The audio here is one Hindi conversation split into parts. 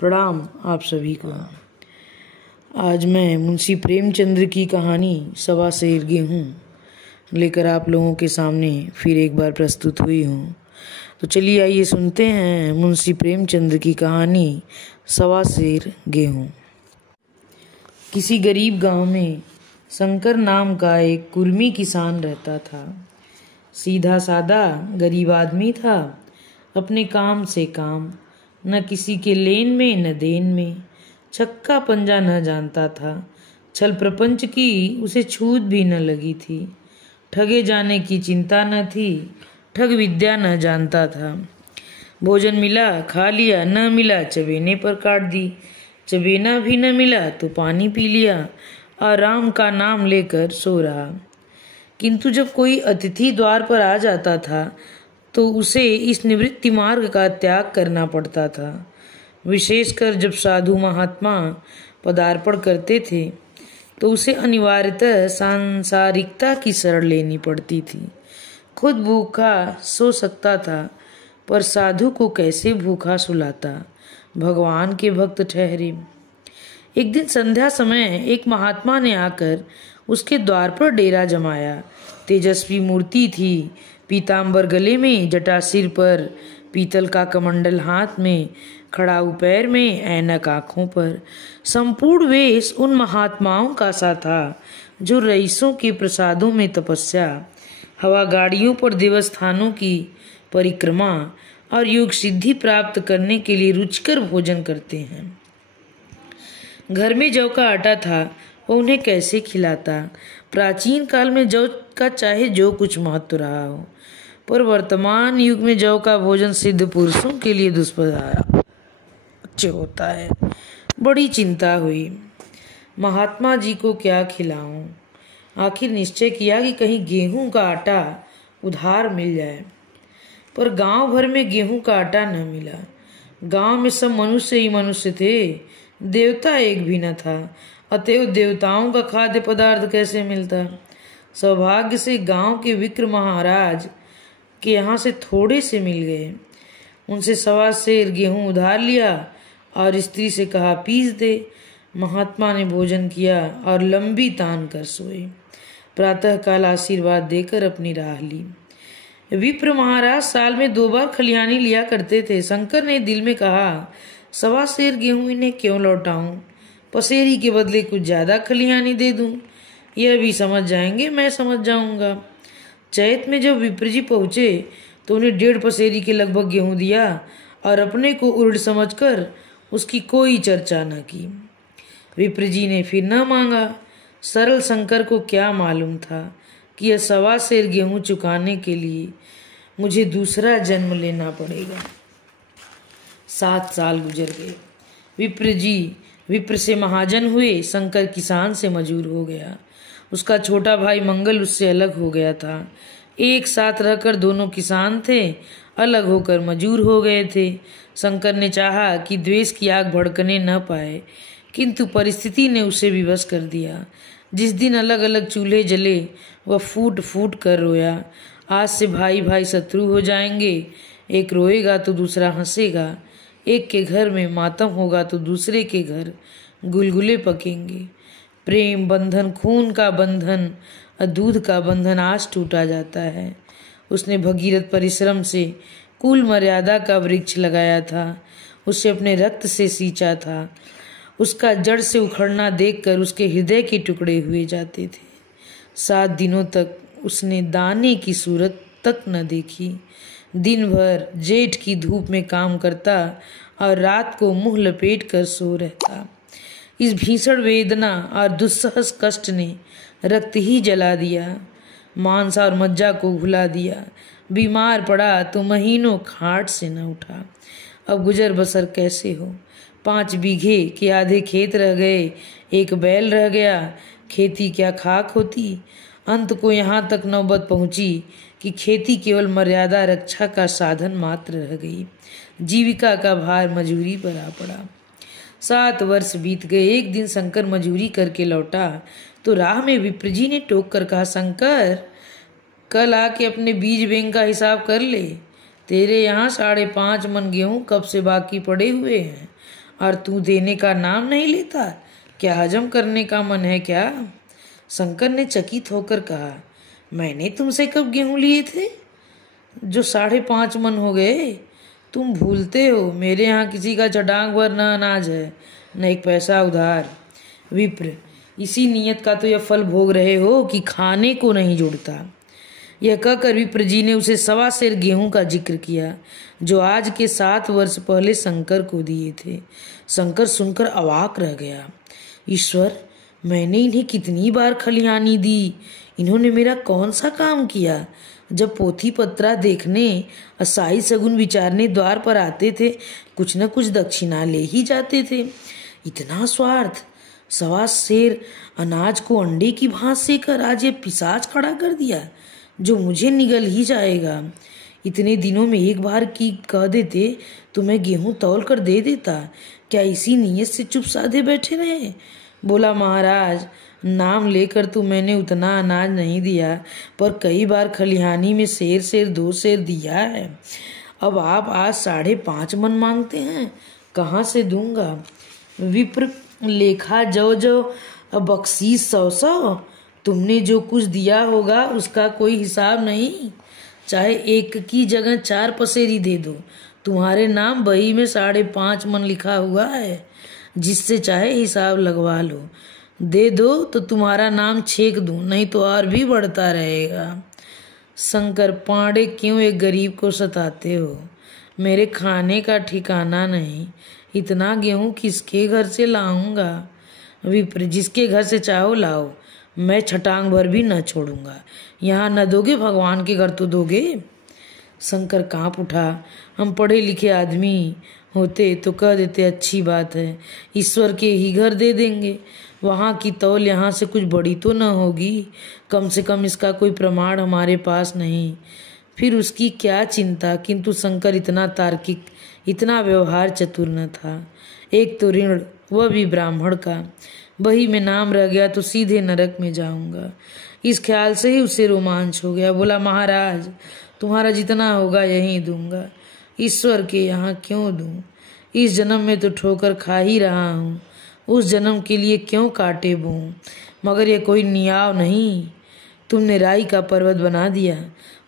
प्रणाम आप सभी को। आज मैं मुंशी प्रेमचंद्र की कहानी सवा सेर गेहूँ लेकर आप लोगों के सामने फिर एक बार प्रस्तुत हुई हूँ। तो चलिए आइए सुनते हैं मुंशी प्रेमचंद्र की कहानी सवा सेर गेहूँ। किसी गरीब गांव में शंकर नाम का एक कुर्मी किसान रहता था। सीधा सादा गरीब आदमी था, अपने काम से काम, न किसी के लेन में न देन में, छक्का पंजा न जानता था। छल प्रपंच की उसे छूत भी न लगी थी। ठगे जाने की चिंता न थी, ठग विद्या न जानता था। भोजन मिला खा लिया, न मिला चबेने पर काट दी, चबेना भी न मिला तो पानी पी लिया, आराम का नाम लेकर सो रहा। किंतु जब कोई अतिथि द्वार पर आ जाता था तो उसे इस निवृत्ति मार्ग का त्याग करना पड़ता था। विशेषकर जब साधु महात्मा पदार्पण करते थे तो उसे अनिवार्यतः सांसारिकता की शरण लेनी पड़ती थी। खुद भूखा सो सकता था, पर साधु को कैसे भूखा सुलाता। भगवान के भक्त ठहरे। एक दिन संध्या समय एक महात्मा ने आकर उसके द्वार पर डेरा जमाया। तेजस्वी मूर्ति थी, पीतांबर गले में, जटा सिर पर, पीतल का कमंडल हाथ में, खड़ाऊ पैर में, ऐनक आंखों पर। संपूर्ण वेश उन महात्माओं का सा था जो रईसों के प्रसादों में तपस्या, हवा गाड़ियों पर देवस्थानों की परिक्रमा और योग सिद्धि प्राप्त करने के लिए रुचिकर भोजन करते हैं। घर में जौ का आटा था, वह उन्हें कैसे खिलाता। प्राचीन काल में जौ का चाहे जो कुछ महत्व रहा हो, पर वर्तमान युग में जौ का भोजन सिद्ध पुरुषों के लिए दुष्प्रभाव होता है। बड़ी चिंता हुई, महात्मा जी को क्या खिलाऊं। आखिर निश्चय किया कि कहीं गेहूं का आटा उधार मिल जाए, पर गांव भर में गेहूं का आटा न मिला। गांव में सब मनुष्य ही मनुष्य थे, देवता एक भी न था। अतएव देवताओं का खाद्य पदार्थ कैसे मिलता। सौभाग्य से गांव के विक्र महाराज के यहाँ से थोड़े से मिल गए। उनसे सवा सेर गेहूं उधार लिया और स्त्री से कहा पीस दे। महात्मा ने भोजन किया और लंबी तान कर सोए। प्रातः काल आशीर्वाद देकर अपनी राह ली। विप्र महाराज साल में 2 बार खलिहानी लिया करते थे। शंकर ने दिल में कहा, सवा सेर गेहूं इन्हें क्यों लौटाऊं, पसेरी के बदले कुछ ज्यादा खलिहानी दे दूं, यह भी समझ जाएंगे, मैं समझ जाऊंगा। चैत में जब विप्र जी पहुंचे तो उन्हें 1.5 पसेरी के लगभग गेहूं दिया और अपने को उर्ड समझकर उसकी कोई चर्चा न की। विप्र जी ने फिर न मांगा। सरल शंकर को क्या मालूम था कि यह सवा सेर गेहूं चुकाने के लिए मुझे दूसरा जन्म लेना पड़ेगा। 7 साल गुजर गए। विप्र जी विप्र से महाजन हुए, शंकर किसान से मजूर हो गया। उसका छोटा भाई मंगल उससे अलग हो गया था। एक साथ रहकर दोनों किसान थे, अलग होकर मजूर हो गए थे। शंकर ने चाहा कि द्वेष की आग भड़कने न पाए, किंतु परिस्थिति ने उसे विवश कर दिया। जिस दिन अलग अलग चूल्हे जले वह फूट फूट कर रोया। आज से भाई भाई शत्रु हो जाएंगे, एक रोएगा तो दूसरा हंसेगा। एक के घर में मातम होगा तो दूसरे के घर गुलगुले पकेंगे। प्रेम बंधन, खून का बंधन और दूध का बंधन आज टूटा जाता है। उसने भगीरथ परिश्रम से कुल मर्यादा का वृक्ष लगाया था, उसे अपने रक्त से सींचा था। उसका जड़ से उखड़ना देखकर उसके हृदय के टुकड़े हुए जाते थे। 7 दिनों तक उसने दाने की सूरत तक न देखी। दिन भर जेठ की धूप में काम करता और रात को मुंह लपेट कर सो रहता। इस भीषण वेदना और दुस्सह कष्ट ने रक्त ही जला दिया, मांस और मज्जा को घुला दिया। बीमार पड़ा तो महीनों खाट से न उठा। अब गुजर बसर कैसे हो। 5 बीघे के आधे खेत रह गए, एक बैल रह गया। खेती क्या खाक होती। अंत को यहाँ तक नौबत पहुंची कि खेती केवल मर्यादा रक्षा का साधन मात्र रह गई। जीविका का भार मजूरी पर आ पड़ा। 7 वर्ष बीत गए। एक दिन शंकर मजूरी करके लौटा तो राह में विप्र जी ने टोक कर कहा, शंकर कल आके अपने बीज बैंक का हिसाब कर ले। तेरे यहाँ 5.5 मन गेहूं कब से बाकी पड़े हुए हैं और तू देने का नाम नहीं लेता। क्या हजम करने का मन है क्या? शंकर ने चकित होकर कहा, मैंने तुमसे कब गेहूं लिए थे जो 5.5 मन हो गए? तुम भूलते हो मेरे यहाँ किसी का चटांग भर न अनाज है, न एक पैसा उधार। विप्र, इसी नियत का तो यह फल भोग रहे हो कि खाने को नहीं जुड़ता। यह कहकर विप्र जी ने उसे 1.25 सेर गेहूं का जिक्र किया जो आज के 7 वर्ष पहले शंकर को दिए थे। शंकर सुनकर अवाक रह गया। ईश्वर, मैंने इन्हें कितनी बार खलिहानी दी, इन्होंने मेरा कौन सा काम किया? जब पोथी पत्रा देखने असाई सगुन विचारने द्वार पर आते थे, कुछ न कुछ दक्षिणा ले ही जाते थे। इतना स्वार्थ! 1.25 सेर अनाज को अंडे की भांज से कर आज ये पिशाच खड़ा कर दिया जो मुझे निगल ही जाएगा। इतने दिनों में एक बार की कह देते तो मैं गेहूं तौल कर दे देता। क्या इसी नीयत से चुप साधे बैठे रहे? बोला, महाराज, नाम लेकर तो मैंने उतना अनाज नहीं दिया, पर कई बार खलिहानी में सेर 2 सेर दिया है। अब आप आज 5.5 मन मांगते हैं, कहाँ से दूंगा? विप्र, लेखा जो बख्शीश 100 तुमने जो कुछ दिया होगा उसका कोई हिसाब नहीं। चाहे 1 की जगह 4 पसेरी दे दो, तुम्हारे नाम बही में 5.5 मन लिखा हुआ है। जिससे चाहे हिसाब लगवा लो। दे दो तो तुम्हारा नाम छेक दूं, नहीं तो और भी बढ़ता रहेगा। शंकर, पांडे, क्यों एक गरीब को सताते हो? मेरे खाने का ठिकाना नहीं, इतना गेहूं किसके घर से लाऊंगा? विप्र, जिसके घर से चाहो लाओ, मैं छटांग भर भी न छोड़ूंगा। यहाँ न दोगे, भगवान के घर तो दोगे। शंकर कांप उठा। हम पढ़े लिखे आदमी होते तो कह देते, अच्छी बात है, ईश्वर के ही घर दे देंगे। वहाँ की तौल यहाँ से कुछ बड़ी तो न होगी, कम से कम इसका कोई प्रमाण हमारे पास नहीं। फिर उसकी क्या चिंता। किंतु शंकर इतना तार्किक, इतना व्यवहार चतुर न था। एक तो ऋण, वह भी ब्राह्मण का, बही में नाम रह गया तो सीधे नरक में जाऊंगा। इस ख्याल से ही उसे रोमांच हो गया। बोला, महाराज, तुम्हारा जितना होगा यहीं दूंगा, ईश्वर के यहाँ क्यों दूं? इस जन्म में तो ठोकर खा ही रहा हूँ, उस जन्म के लिए क्यों कांटे बोऊं? मगर ये कोई नियाव नहीं, तुमने राई का पर्वत बना दिया।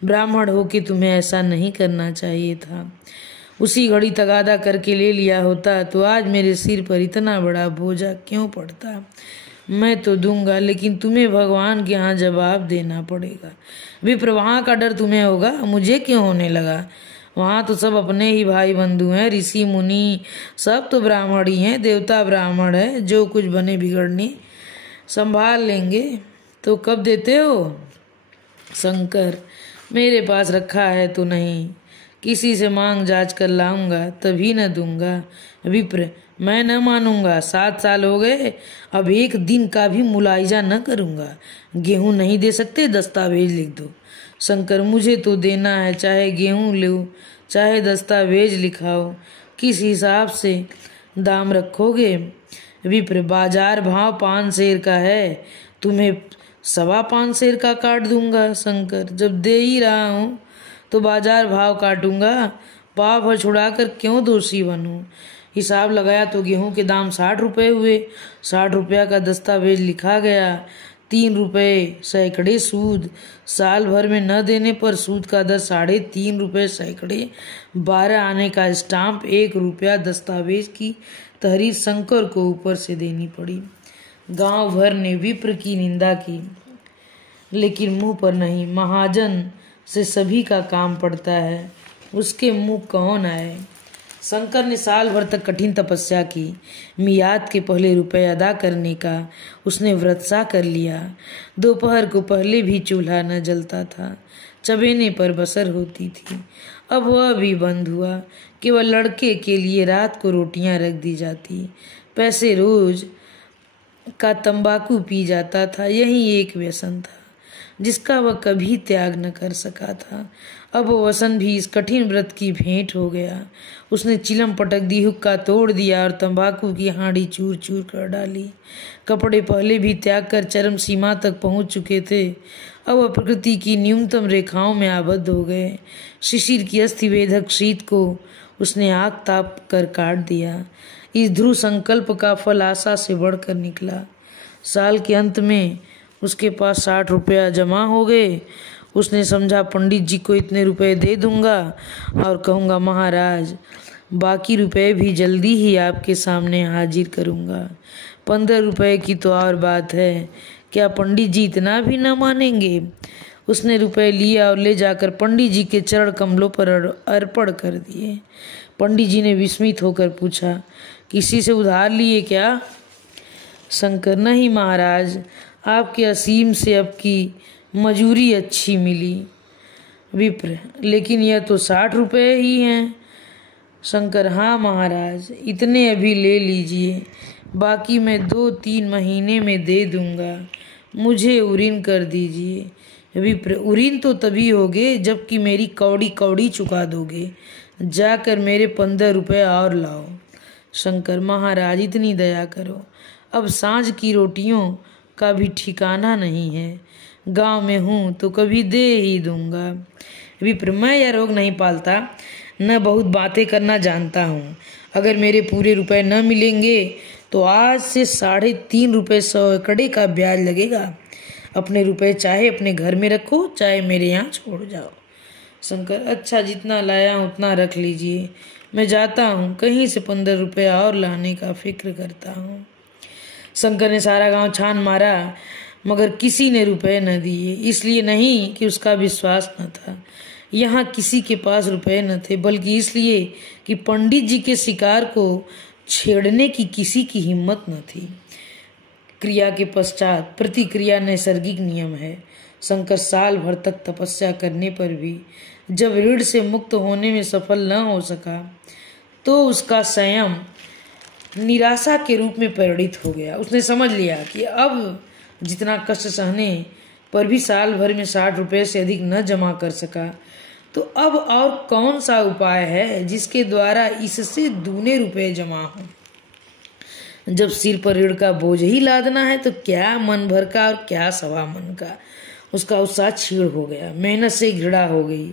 ब्राह्मण हो कि तुम्हें ऐसा नहीं करना चाहिए था। उसी घड़ी तगादा करके ले लिया होता तो आज मेरे सिर पर इतना बड़ा बोझा क्यों पड़ता? मैं तो दूंगा, लेकिन तुम्हें भगवान के यहाँ जवाब देना पड़ेगा। विप्र, वहाँ का डर तुम्हें होगा, मुझे क्यों होने लगा? वहाँ तो सब अपने ही भाई बंधु हैं, ऋषि मुनि सब तो ब्राह्मण ही हैं, देवता ब्राह्मण है, जो कुछ बने बिगड़ने संभाल लेंगे। तो कब देते हो? शंकर, मेरे पास रखा है तो नहीं, किसी से मांग जांच कर लाऊंगा तभी न दूंगा। विप्र, मैं न मानूंगा। 7 साल हो गए, अब एक दिन का भी मुलाइजा न करूंगा। गेहूं नहीं दे सकते, दस्तावेज लिख दो। शंकर, मुझे तो देना है, चाहे गेहूं लो चाहे दस्तावेज लिखाओ। किस हिसाब से दाम रखोगे? विप्र, बाजार भाव 5 सेर का है, तुम्हें 5.25 सेर का काट दूंगा। शंकर, जब दे ही रहा हूं तो बाजार भाव काटूंगा, पाव भर छुड़ाकर क्यों दोषी बनूं? हिसाब लगाया तो गेहूं के दाम 60 रुपये हुए। 60 रुपया का दस्तावेज लिखा गया, 3 रुपये सैकड़े सूद। साल भर में न देने पर सूद का दर 3.5 रुपये सैकड़े। 12 आने का स्टाम्प, 1 रुपया दस्तावेज की तहरीर शंकर को ऊपर से देनी पड़ी। गांव भर ने विप्र की निंदा की, लेकिन मुंह पर नहीं। महाजन से सभी का काम पड़ता है, उसके मुंह कौन आए? शंकर ने साल भर तक कठिन तपस्या की। मियाद के पहले रुपए अदा करने का उसने व्रत सा कर लिया। दोपहर को पहले भी चूल्हा न जलता था, चबेने पर बसर होती थी। अब वह भी बंद हुआ। केवल लड़के के लिए रात को रोटियां रख दी जाती। पैसे रोज का तंबाकू पी जाता था। यही एक व्यसन था जिसका वह कभी त्याग न कर सका था। अब वो वसन भी इस कठिन व्रत की भेंट हो गया। उसने चिलम पटक दी, हुक्का तोड़ दिया और तंबाकू की हांडी चूर चूर कर डाली। कपड़े पहले भी त्याग कर चरम सीमा तक पहुंच चुके थे, अब वह प्रकृति की न्यूनतम रेखाओं में आबद्ध हो गए। शिशिर की अस्थिवेदक शीत को उसने आग ताप कर काट दिया। इस ध्रुव संकल्प का फल आशा से बढ़कर निकला। साल के अंत में उसके पास 60 रुपया जमा हो गए। उसने समझा पंडित जी को इतने रुपए दे दूंगा और कहूँगा महाराज बाकी रुपए भी जल्दी ही आपके सामने हाजिर करूँगा। 15 रुपए की तो और बात है, क्या पंडित जी इतना भी न मानेंगे? उसने रुपए लिया और ले जाकर पंडित जी के चरण कमलों पर अर्पण कर दिए। पंडित जी ने विस्मित होकर पूछा, किसी से उधार लिए क्या? शंकर, नहीं महाराज, आपके असीम से अब की मजूरी अच्छी मिली। विप्र, लेकिन यह तो 60 रुपये ही हैं। शंकर, हाँ महाराज, इतने अभी ले लीजिए, बाकी मैं 2-3 महीने में दे दूंगा। मुझे उरीन कर दीजिए। विप्र, उरीन तो तभी होगे जबकि मेरी कौड़ी कौड़ी चुका दोगे। जाकर मेरे 15 रुपये और लाओ। शंकर, महाराज इतनी दया करो, अब सांझ की रोटियों का भी ठिकाना नहीं है। गांव में हूँ तो कभी दे ही दूंगा। विप्र, मैं यह रोग नहीं पालता, न बहुत बातें करना जानता हूँ। अगर मेरे पूरे रुपए न मिलेंगे तो आज से 3.5 रुपये 100 एकड़े का ब्याज लगेगा। अपने रुपए चाहे अपने घर में रखो, चाहे मेरे यहाँ छोड़ जाओ। शंकर, अच्छा, जितना लाया हूँ उतना रख लीजिए, मैं जाता हूँ, कहीं से 15 रुपये और लाने का फिक्र करता हूँ। शंकर ने सारा गांव छान मारा मगर किसी ने रुपए न दिए। इसलिए नहीं कि उसका विश्वास न था, यहाँ किसी के पास रुपए न थे, बल्कि इसलिए कि पंडित जी के शिकार को छेड़ने की किसी की हिम्मत न थी। क्रिया के पश्चात प्रतिक्रिया नैसर्गिक नियम है। शंकर साल भर तक तपस्या करने पर भी जब ऋण से मुक्त होने में सफल न हो सका तो उसका संयम निराशा के रूप में परिणित हो गया। उसने समझ लिया कि अब जितना कष्ट सहने पर भी साल भर में 60 रुपये से अधिक न जमा कर सका, तो अब और कौन सा उपाय है जिसके द्वारा इससे दूने रुपए जमा हो। जब सिर पर ऋण का बोझ ही लादना है तो क्या मन भर का और क्या सवा मन का। उसका उत्साह क्षीण हो गया, मेहनत से घृणा हो गई।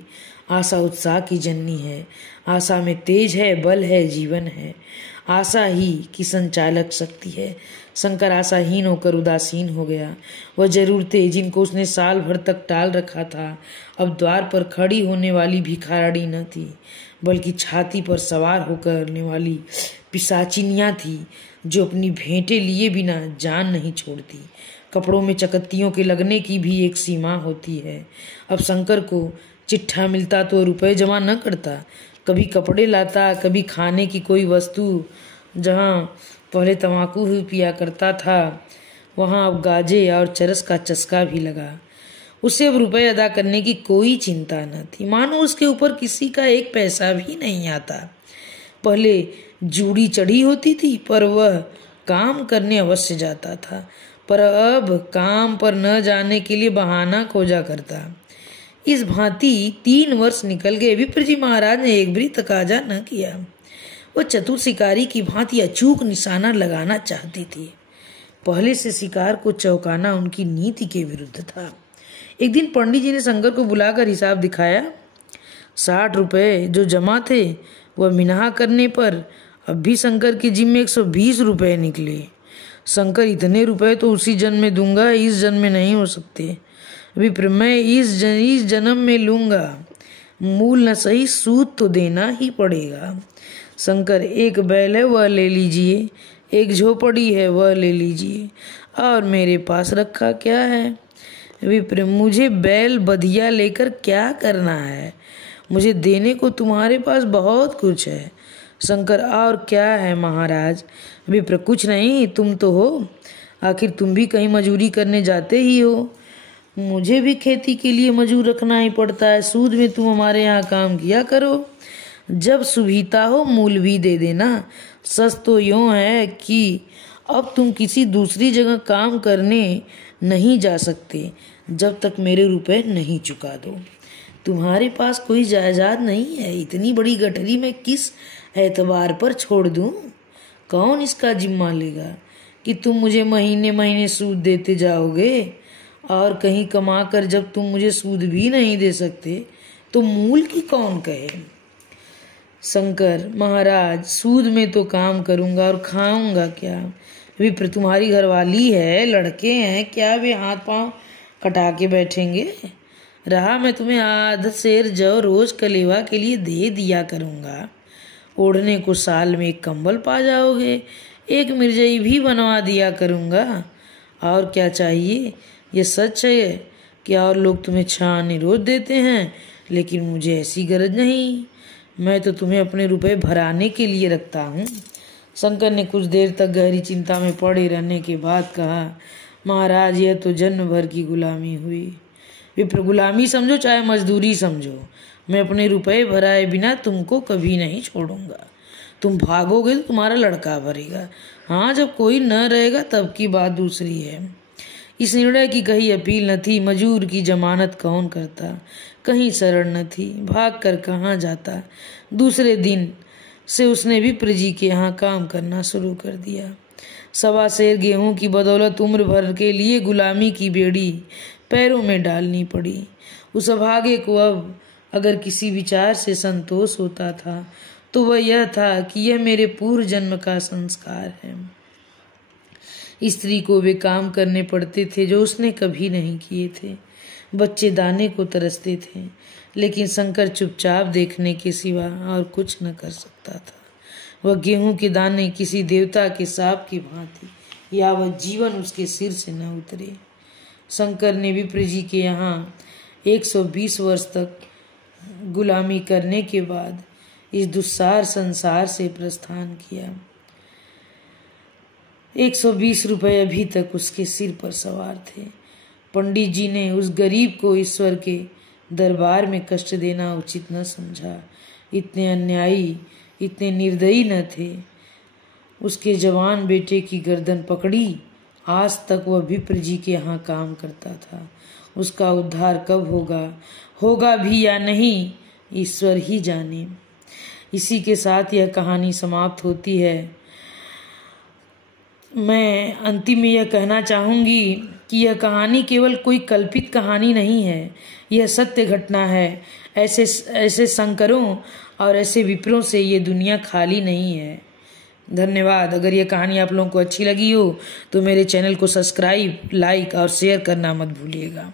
आशा उत्साह की जननी है, आशा में तेज है, बल है, जीवन है। आशा ही की संचालक शक्ति है। शंकर आशाहीन होकर उदासीन हो गया। वह जरूरतें जिनको उसने साल भर तक टाल रखा था अब द्वार पर खड़ी होने वाली भिखारी न थी, बल्कि छाती पर सवार होकर आने वाली पिशाचिनियाँ थी जो अपनी भेंटें लिए बिना जान नहीं छोड़ती। कपड़ों में चकत्तियों के लगने की भी एक सीमा होती है। अब शंकर को चिट्ठा मिलता तो रुपए जमा न करता, कभी कपड़े लाता, कभी खाने की कोई वस्तु। जहाँ पहले तंबाकू ही पिया करता था वहाँ अब गाजे और चरस का चस्का भी लगा। उसे अब रुपए अदा करने की कोई चिंता न थी, मानो उसके ऊपर किसी का एक पैसा भी नहीं आता। पहले जूड़ी चढ़ी होती थी पर वह काम करने अवश्य जाता था, पर अब काम पर न जाने के लिए बहाना खोजा करता। इस भांति 3 वर्ष निकल गए। विप्र जी महाराज ने एक भी तकाजा न किया। वह चतुर शिकारी की भांति अचूक निशाना लगाना चाहती थी। पहले से शिकार को चौंकाना उनकी नीति के विरुद्ध था। एक दिन पंडित जी ने शंकर को बुलाकर हिसाब दिखाया। 60 रुपये जो जमा थे वह मिनाहा करने पर अब भी शंकर के जिम्मे में 120 रुपये निकले। शंकर, इतने रुपए तो उसी जन्म में दूंगा, इस जन्म में नहीं हो सकते। विप्र, मैं इस जन्म में लूंगा, मूल न सही सूद तो देना ही पड़ेगा। शंकर, एक बैल है वह ले लीजिए, एक झोपड़ी है वह ले लीजिए, और मेरे पास रखा क्या है। विप्र, मुझे बैल बधिया लेकर क्या करना है, मुझे देने को तुम्हारे पास बहुत कुछ है। शंकर, और क्या है महाराज। विप्र, कुछ नहीं, तुम तो हो, आखिर तुम भी कहीं मजूरी करने जाते ही हो। मुझे भी खेती के लिए मजूर रखना ही पड़ता है, सूद में तुम हमारे यहाँ काम किया करो। जब सुविधा हो मूल भी दे देना। सच तो यूँ है कि अब तुम किसी दूसरी जगह काम करने नहीं जा सकते जब तक मेरे रुपए नहीं चुका दो। तुम्हारे पास कोई जायदाद नहीं है, इतनी बड़ी गठरी में किस एतबार पर छोड़ दूं? कौन इसका जिम्मा लेगा कि तुम मुझे महीने महीने सूद देते जाओगे, और कहीं कमा कर जब तुम मुझे सूद भी नहीं दे सकते तो मूल की कौन कहे। शंकर, महाराज सूद में तो काम करूंगा और खाऊंगा क्या? विप्र, तुम्हारी घरवाली है, लड़के हैं, क्या वे हाथ पांव कटा के बैठेंगे? रहा मैं तुम्हें आध सेर जौ रोज कलेवा के लिए दे दिया करूंगा। ओढ़ने को साल में एक कंबल पा जाओगे, एक मिर्जई भी बनवा दिया करूंगा। और क्या चाहिए? ये सच है कि और लोग तुम्हें छाने रोज देते हैं, लेकिन मुझे ऐसी गरज नहीं। मैं तो तुम्हें अपने रुपए भराने के लिए रखता हूँ। शंकर ने कुछ देर तक गहरी चिंता में पड़े रहने के बाद कहा, महाराज, यह तो जन्म भर की गुलामी हुई। विप्र, गुलामी समझो चाहे मजदूरी समझो, मैं अपने रुपए भराए बिना तुमको कभी नहीं छोड़ूंगा। तुम भागोगे तो तुम्हारा लड़का भरेगा। हाँ, जब कोई न रहेगा तब की बात दूसरी है। इस निर्णय की कहीं अपील न थी। मजूर की जमानत कौन करता? कहीं शरण न थी, भाग कर कहाँ जाता। दूसरे दिन से उसने विप्र जी के यहाँ काम करना शुरू कर दिया। 1.25 सेर गेहूं की बदौलत उम्र भर के लिए गुलामी की बेड़ी पैरों में डालनी पड़ी। उस अभागे को अब अगर किसी विचार से संतोष होता था तो वह यह था कि यह मेरे पूर्व जन्म का संस्कार है। स्त्री को वे काम करने पड़ते थे जो उसने कभी नहीं किए थे। बच्चे दाने को तरसते थे, लेकिन शंकर चुपचाप देखने के सिवा और कुछ न कर सकता था। वह गेहूं के दाने किसी देवता के साप की भांति यावत जीवन उसके सिर से न उतरे। शंकर ने विप्र जी के यहाँ 120 वर्ष तक गुलामी करने के बाद इस दुस्सार संसार से प्रस्थान किया। 120 रुपए अभी तक उसके सिर पर सवार थे। पंडित जी ने उस गरीब को ईश्वर के दरबार में कष्ट देना उचित न समझा। इतने अन्यायी, इतने निर्दयी न थे। उसके जवान बेटे की गर्दन पकड़ी। आज तक वह विप्र जी के यहाँ काम करता था। उसका उद्धार कब होगा भी या नहीं, ईश्वर ही जाने। इसी के साथ यह कहानी समाप्त होती है। मैं अंतिम में यह कहना चाहूँगी कि यह कहानी केवल कोई कल्पित कहानी नहीं है, यह सत्य घटना है। ऐसे शंकरों और ऐसे विप्रों से ये दुनिया खाली नहीं है। धन्यवाद। अगर यह कहानी आप लोगों को अच्छी लगी हो तो मेरे चैनल को सब्सक्राइब, लाइक और शेयर करना मत भूलिएगा।